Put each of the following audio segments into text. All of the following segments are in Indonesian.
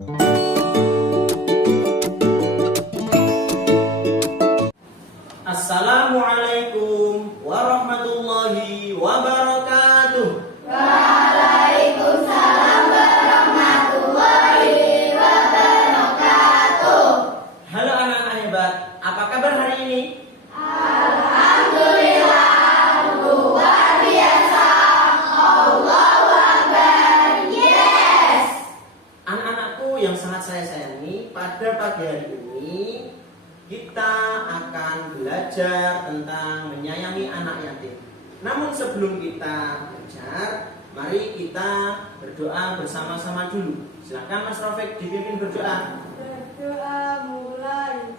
Assalamualaikum warahmatullahi wabarakatuh. Waalaikumsalam warahmatullahi wabarakatuh. Halo anak-anak hebat, apa kabar hari ini? Alhamdulillah, luar biasa. Allahu Akbar. Yes. Anak-anakku yang sangat saya sayangi, pada pagi hari ini kita akan belajar tentang menyayangi anak yatim. Namun sebelum kita belajar, mari kita berdoa bersama-sama dulu. Silakan Mas Rafiq dipimpin berdoa. Berdoa mulai.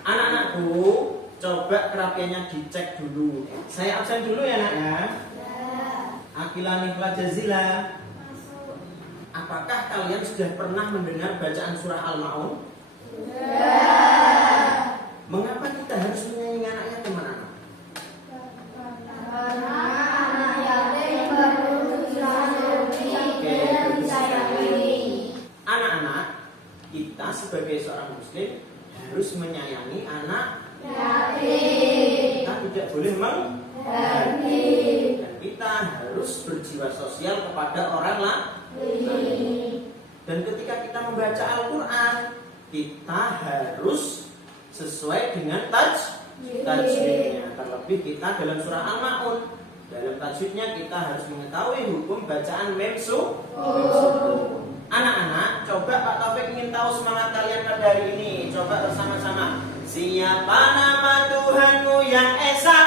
Anak-anakku, coba kerapiannya dicek dulu. Saya absen dulu ya nak ya. Akila nikla jazila. Apakah kalian sudah pernah mendengar bacaan surah Al-Ma'un? Mengapa kita harus menyayangi anak yatim anak? Anak-anak, kita sebagai seorang muslim harus menyayangi anak yatim. Kita tidak boleh dan kita harus berjiwa sosial kepada orang lain. Dan ketika kita membaca Al-Quran, kita harus sesuai dengan tajwidnya. Terlebih kita dalam surah Al-Ma'un, dalam tajwidnya kita harus mengetahui hukum bacaan mem sukun. Anak-anak, coba Pak Taufik ingin tahu semangat kalian pada hari ini. Coba bersama-sama. Siapa nama Tuhanmu yang esa?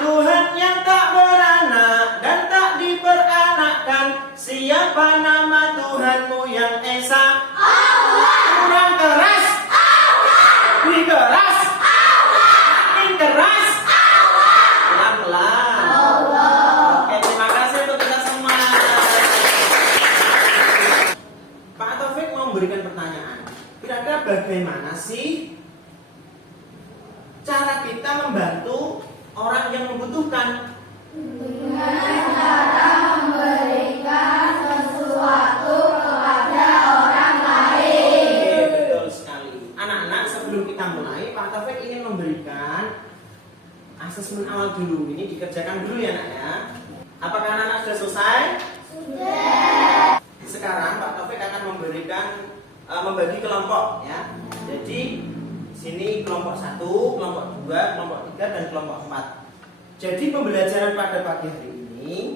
Tuhan yang tak beranak dan tak diperanakkan. Siapa nama Tuhanmu yang esa? Allah. Kurang keras. Allah. Lebih keras. Allah. Makin keras. Allah. Pelan-pelan. Allah. Oke, terima kasih untuk kita semua. Pak Taufik mau memberikan pertanyaan. Kira-kira bagaimana sih cara kita membantu orang yang membutuhkan? Dengan cara memberikan sesuatu kepada orang lain. Oke, betul sekali. Anak-anak, sebelum kita mulai, Pak Taufik ingin memberikan asesmen awal dulu. Ini dikerjakan dulu ya nak ya. Apakah anak-anak sudah selesai? Sudah. Sekarang Pak Taufik akan membagi kelompok ya. Jadi sini kelompok 1, kelompok 2, kelompok 3 dan kelompok 4. Jadi pembelajaran pada pagi hari ini,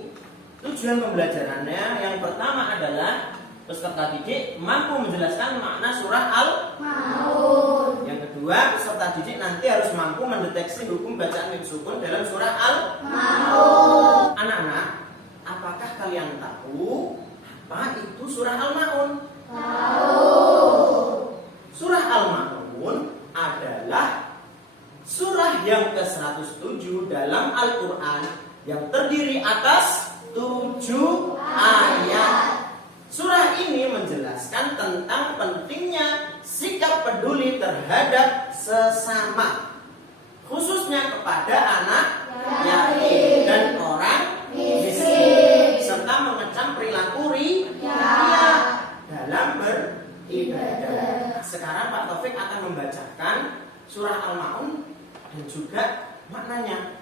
tujuan pembelajarannya yang pertama adalah peserta didik mampu menjelaskan makna surah Al-Ma'un. Yang kedua, peserta didik nanti harus mampu mendeteksi hukum bacaan mim sukun dalam surah Al-Ma'un. Anak-anak, apakah kalian tahu apa itu surah Al-Ma'un? Surah Al-Ma'un adalah surah yang ke-107 dalam Al-Quran yang terdiri atas 7 ayat. Surah ini menjelaskan tentang pentingnya sikap peduli terhadap sesama, khususnya kepada anak yatim dan orang miskin, serta mengecam perilaku ria dalam beribadah. Sekarang Pak Taufik akan membacakan surah Al-Ma'un dan juga maknanya.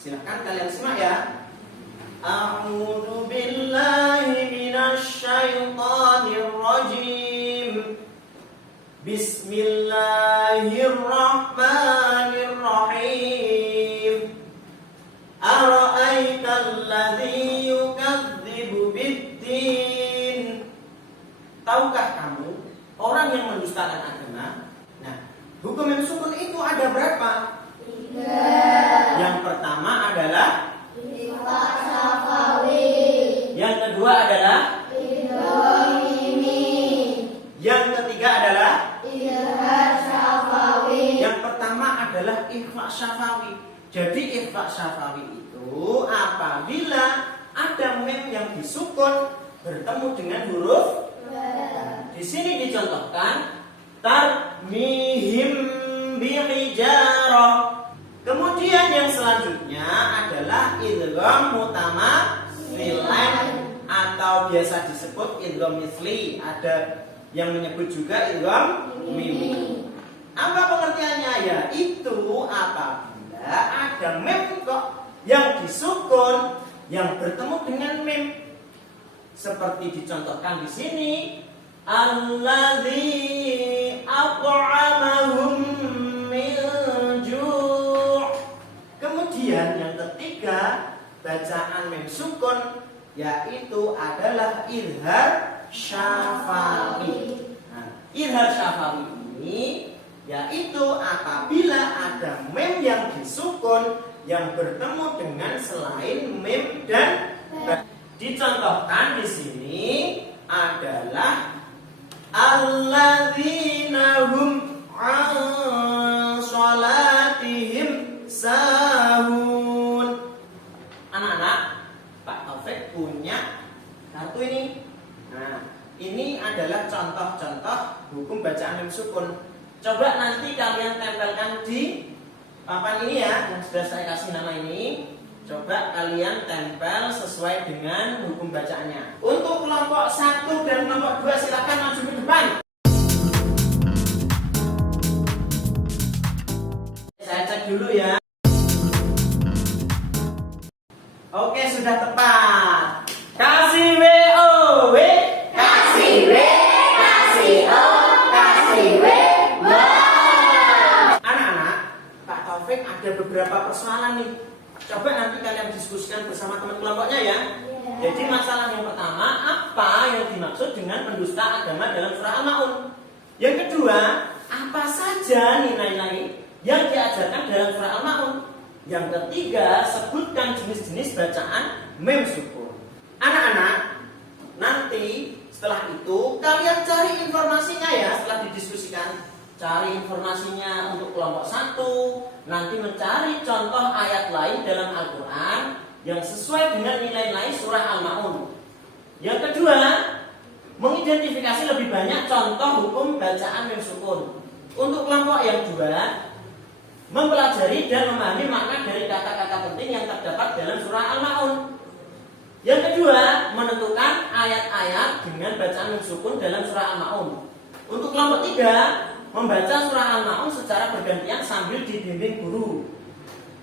Silakan kalian simak ya. A'udzu billahi minasyaitonir rajim. Bismillahirrahmanirrahim. Ara'aital ladzi yukadzibu bid-din. Tahukah kamu orang yang mendustakan agama? Nah, hukum mim sukun itu ada berapa? 3. Yang pertama adalah Ikhfa Syafawi. yang kedua adalah Ibrahimi. yang ketiga adalah Izhar Syafawi. yang pertama adalah ikhfa syafawi. Jadi ikhfa syafawi itu apabila ada mim yang disukun bertemu dengan huruf. Di sini dicontohkan tarmihim bihijarah. biasa disebut idgham misli, ada yang menyebut juga idgham mimi. Apa pengertiannya? Yaitu apabila ada mim kok yang disukun yang bertemu dengan mim, seperti dicontohkan di sini, alladzi at'amahum min ju'. Kemudian yang ketiga, bacaan mim sukun yaitu adalah idhar syafawi. Nah, idhar syafawi ini yaitu apabila ada mim yang disukun yang bertemu dengan selain mim dan dicontohkan di sini adalah alladzina hum an shalatihim sahun. Anak-anak, Pak Taufik punya kartu ini. Nah, ini adalah contoh-contoh hukum bacaan mim sukun. Coba nanti kalian tempelkan di papan ini ya, yang sudah saya kasih nama ini. Coba kalian tempel sesuai dengan hukum bacaannya. Untuk kelompok 1 dan kelompok 2 silakan maju ke depan. Saya cek dulu ya. Oke, sudah tepat. Kasih WO, Kasih W, kasih O, kasih W, Anak-anak, Pak Taufik ada beberapa persoalan nih. Coba nanti kalian diskusikan bersama teman kelompoknya ya. Jadi masalah yang pertama, apa yang dimaksud dengan pendusta agama dalam surah Al-Maun? Yang kedua, apa saja nilai-nilai yang diajarkan dalam surah Al-Maun? Yang ketiga, sebutkan jenis-jenis bacaan mim sukun. Anak-anak, nanti setelah itu kalian cari informasinya ya setelah didiskusikan. Cari informasinya untuk kelompok 1, nanti mencari contoh ayat lain dalam Al-Quran yang sesuai dengan nilai-nilai surah Al-Maun. Yang kedua, mengidentifikasi lebih banyak contoh hukum bacaan mim sukun. Untuk kelompok yang 2, mempelajari dan memahami makna dari kata-kata penting yang terdapat dalam surah Al-Maun. Yang kedua, menentukan ayat-ayat dengan bacaan mim sukun dalam surah Al-Maun. Untuk kelompok 3, membaca surah Al-Maun secara bergantian sambil dibimbing guru.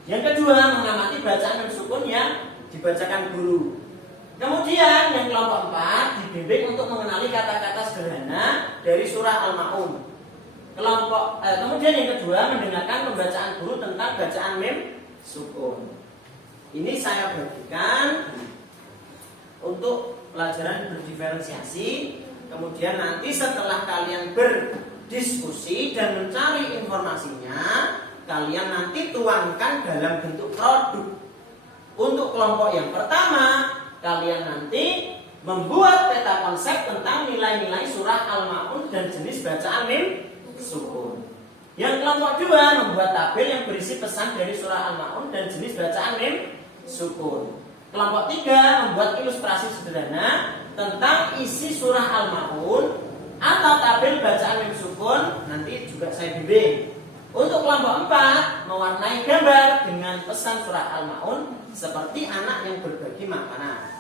Yang kedua, mengamati bacaan mim sukun yang dibacakan guru. Kemudian yang kelompok 4 dibimbing untuk mengenali kata-kata sederhana dari surah Al-Maun. Kemudian yang kedua, mendengarkan pembacaan guru tentang bacaan mim sukun. Ini saya bagikan untuk pelajaran berdiferensiasi. Kemudian nanti setelah kalian berdiskusi dan mencari informasinya, kalian nanti tuangkan dalam bentuk produk. Untuk kelompok yang pertama, kalian nanti membuat peta konsep tentang nilai-nilai surah Al-Maun dan jenis bacaan mim sukun. Yang kelompok 2 membuat tabel yang berisi pesan dari surah Al-Maun dan jenis bacaan mim sukun. Kelompok 3 membuat ilustrasi sederhana tentang isi surah Al-Maun atau tabel bacaan mim sukun, nanti juga saya bimbing. Untuk kelompok 4 mewarnai gambar dengan pesan surah Al-Maun seperti anak yang berbagi makanan.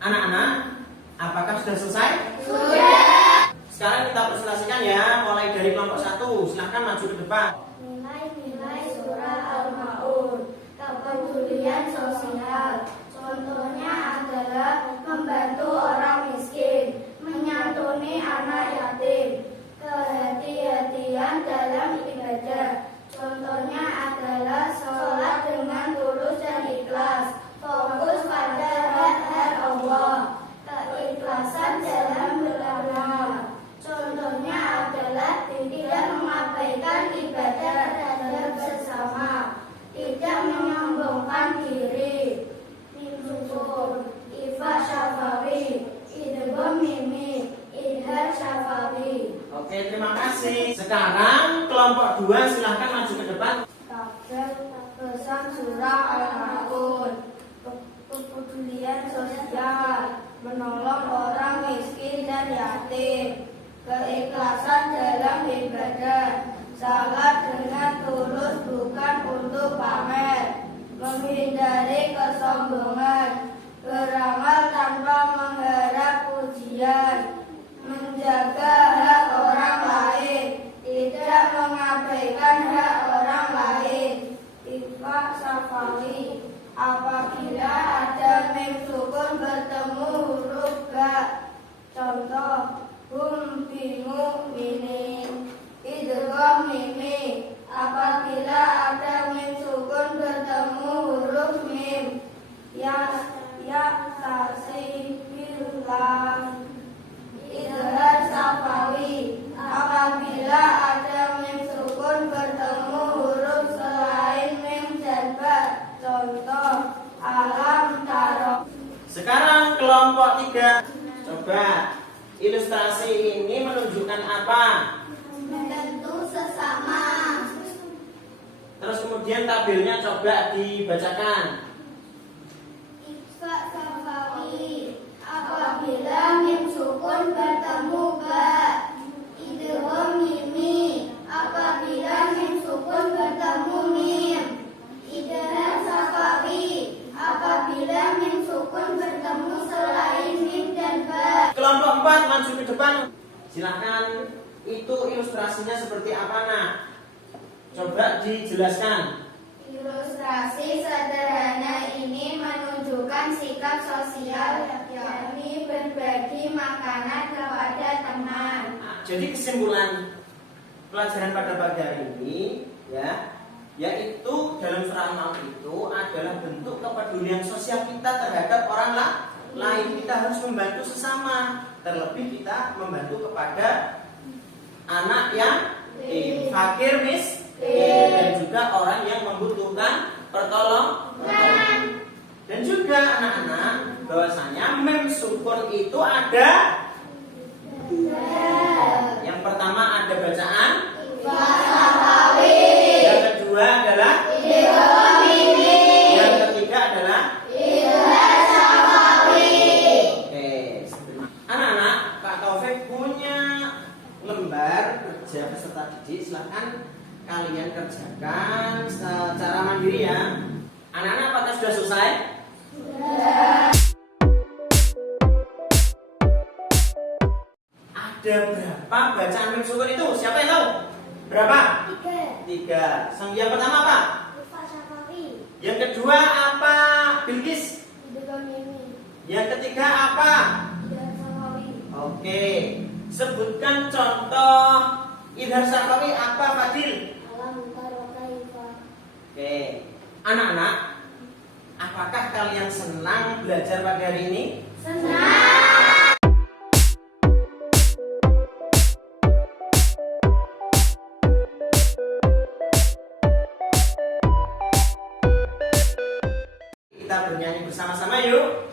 Anak-anak, apakah sudah selesai? Sudah. Sekarang kita presentasikan ya, mulai dari kelompok 1. Silahkan maju ke depan. Nilai-nilai surah Al-Maun. Kepedulian sosial. Contohnya adalah membantu orang miskin, menyantuni anak yatim, kehati-hatian dalam ibadah. Contohnya adalah sholat dengan tulus dan ikhlas, fokus pada hak Allah, keikhlasan dalam beramal. Contohnya adalah tidak mengabaikan ibadah terhadap sesama, tidak menyombongkan diri. terima kasih. Sekarang kelompok 2 silahkan maju ke depan. Tabel pesan surah Al-Maun. Kepedulian sosial, menolong orang miskin dan yatim, keikhlasan dalam ibadah, salat dengan tulus bukan untuk pamer, menghindari kesombongan, beramal tanpa mengharap pujian, menjaga hak orang lain, tidak mengabaikan hak orang lain. Infak Safawi, apabila ada mim sukun bertemu huruf ba. Contoh, hum bingung minin. Idgham mimi, apabila ada mim sukun bertemu huruf mim. Ya tasifillah. Idhar Safawi, apabila ada mim sukun bertemu huruf selain mim dan ba. Contoh, alam taro. Sekarang kelompok 3. Coba ilustrasi ini menunjukkan apa? Membantu sesama. Terus kemudian tabelnya coba dibacakan. Infak Safawi, apabila mim sukun bertemu ba. Idgham mimi, apabila mim sukun bertemu mim. Idhar Safawi, apabila mim sukun bertemu selain mim dan ba. Kelompok 4 maju ke depan. Silahkan, itu ilustrasinya seperti apa, Nak? Coba dijelaskan. Ilustrasi sederhana ini menunjukkan sikap sosial, yakni berbagi makanan kepada teman. Jadi kesimpulan pelajaran pada pagi hari ini yaitu dalam surah Al-Maun itu adalah bentuk kepedulian sosial kita terhadap orang lain. Kita harus membantu sesama, terlebih kita membantu kepada anak yang fakir, miskin, dan juga orang yang membutuhkan pertolongan. Dan juga anak-anak, bahwasanya mem sukun itu ada. Yang pertama ada bacaan, yang kedua adalah, yang ketiga adalah. Oke, anak-anak, Kak Taufik punya lembar kerja peserta didik. Silahkan kalian kerjakan secara mandiri ya. Anak-anak, apakah sudah selesai? Ada berapa bacaan mim sukun itu? Siapa yang tahu? Berapa? 3. Yang pertama apa? Infak Safawi, Yang kedua apa? Bilqis. Idgham mimi, Yang ketiga apa? Idhar Safawi. Oke. Sebutkan contoh idhar safawi apa, Fadil? Alam taro kaifa. Oke. Anak-anak, apakah kalian senang belajar pagi hari ini? Senang. Kita bernyanyi bersama-sama yuk.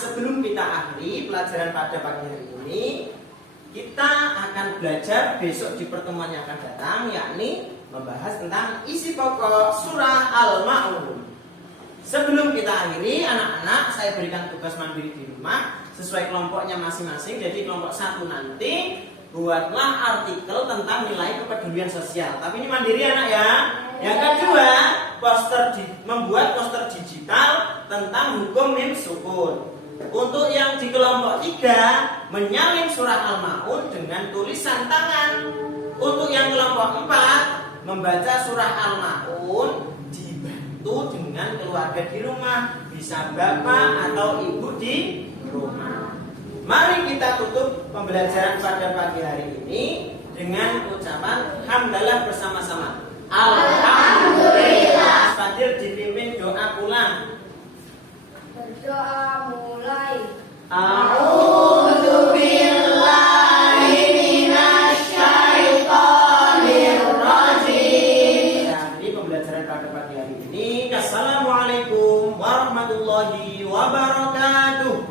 Sebelum kita akhiri pelajaran pada pagi hari ini, kita akan belajar besok di pertemuan yang akan datang, yakni membahas tentang isi pokok surah Al-Maun. Sebelum kita akhiri, anak-anak, saya berikan tugas mandiri di rumah sesuai kelompoknya masing-masing. Jadi kelompok 1 nanti buatlah artikel tentang nilai kepedulian sosial. Tapi ini mandiri anak ya. Yang kedua, membuat poster digital tentang hukum mim sukun. Untuk yang di kelompok 3, menyalin surah Al-Maun dengan tulisan tangan. Untuk yang kelompok 4, membaca surah Al-Maun dibantu dengan keluarga di rumah, bisa bapak atau ibu di rumah. Mari kita tutup pembelajaran pada pagi hari ini dengan ucapan hamdalah bersama-sama. Alhamdulillah. Fadil dipimpin doa pulang. Berdoa mulai. A'udzu warahmatullahi wabarakatuh.